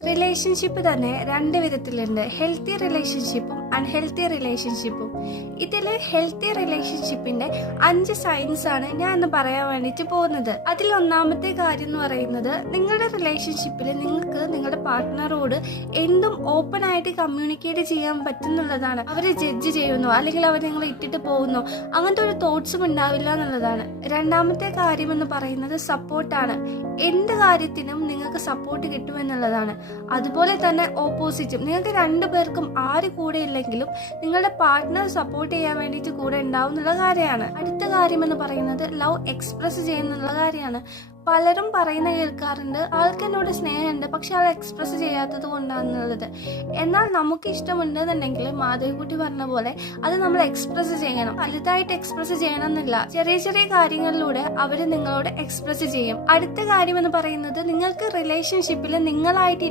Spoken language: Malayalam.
റിലേഷൻഷിപ്പ് തന്നെ രണ്ട് വിധത്തിലുണ്ട്, ഹെൽത്തി റിലേഷൻഷിപ്പും അൺഹെൽത്തി റിലേഷൻഷിപ്പും. ഇതിൽ ഹെൽത്തി റിലേഷൻഷിപ്പിന്റെ 5 സൈൻസ് ആണ് ഞാൻ ഇന്ന് പറയാൻ വേണ്ടിയിട്ട് പോകുന്നത്. അതിൽ ഒന്നാമത്തെ കാര്യം എന്ന് പറയുന്നത്, നിങ്ങളുടെ റിലേഷൻഷിപ്പിൽ നിങ്ങൾക്ക് നിങ്ങളുടെ പാർട്ട്ണറോട് എന്തും ഓപ്പൺ ആയിട്ട് കമ്മ്യൂണിക്കേറ്റ് ചെയ്യാൻ പറ്റുന്നുള്ളതാണ്. അവരെ ജഡ്ജ് ചെയ്യുന്നോ അല്ലെങ്കിൽ അവർ നിങ്ങളെ ഇട്ടിട്ട് പോകുന്നോ അങ്ങനത്തെ ഒരു തോട്ട്സും ഉണ്ടാവില്ല എന്നുള്ളതാണ്. രണ്ടാമത്തെ കാര്യം എന്ന് പറയുന്നത് സപ്പോർട്ടാണ്. എന്ത് കാര്യത്തിനും നിങ്ങൾക്ക് സപ്പോർട്ട് കിട്ടുമെന്നുള്ളതാണ്. അതുപോലെ തന്നെ ഓപ്പോസിറ്റും, നിങ്ങൾക്ക് രണ്ടുപേർക്കും ആര് കൂടെ ഇല്ലെങ്കിലും നിങ്ങളുടെ പാർട്ട്ണർ സപ്പോർട്ട് ചെയ്യാൻ വേണ്ടിയിട്ട് കൂടെ ഉണ്ടാവും എന്നുള്ള കാര്യമാണ്. അടുത്ത കാര്യം എന്ന് പറയുന്നത് ലവ് എക്സ്പ്രസ് ചെയ്യുന്നുള്ള കാര്യമാണ്. പലരും പറയുന്ന കേൾക്കാറുണ്ട്, ആൾക്ക് എന്നോട് സ്നേഹമുണ്ട് പക്ഷെ ആൾ എക്സ്പ്രസ് ചെയ്യാത്തത് കൊണ്ടാണെന്നുള്ളത്. എന്നാൽ നമുക്ക് ഇഷ്ടമുണ്ടെന്നുണ്ടെങ്കിൽ മാധവിക്കുട്ടി പറഞ്ഞ പോലെ അത് നമ്മൾ എക്സ്പ്രസ് ചെയ്യണം. വലുതായിട്ട് എക്സ്പ്രസ് ചെയ്യണം എന്നില്ല, ചെറിയ ചെറിയ കാര്യങ്ങളിലൂടെ അവർ നിങ്ങളോട് എക്സ്പ്രസ് ചെയ്യും. അടുത്ത കാര്യം എന്ന് പറയുന്നത്, നിങ്ങൾക്ക് റിലേഷൻഷിപ്പിൽ നിങ്ങളായിട്ട്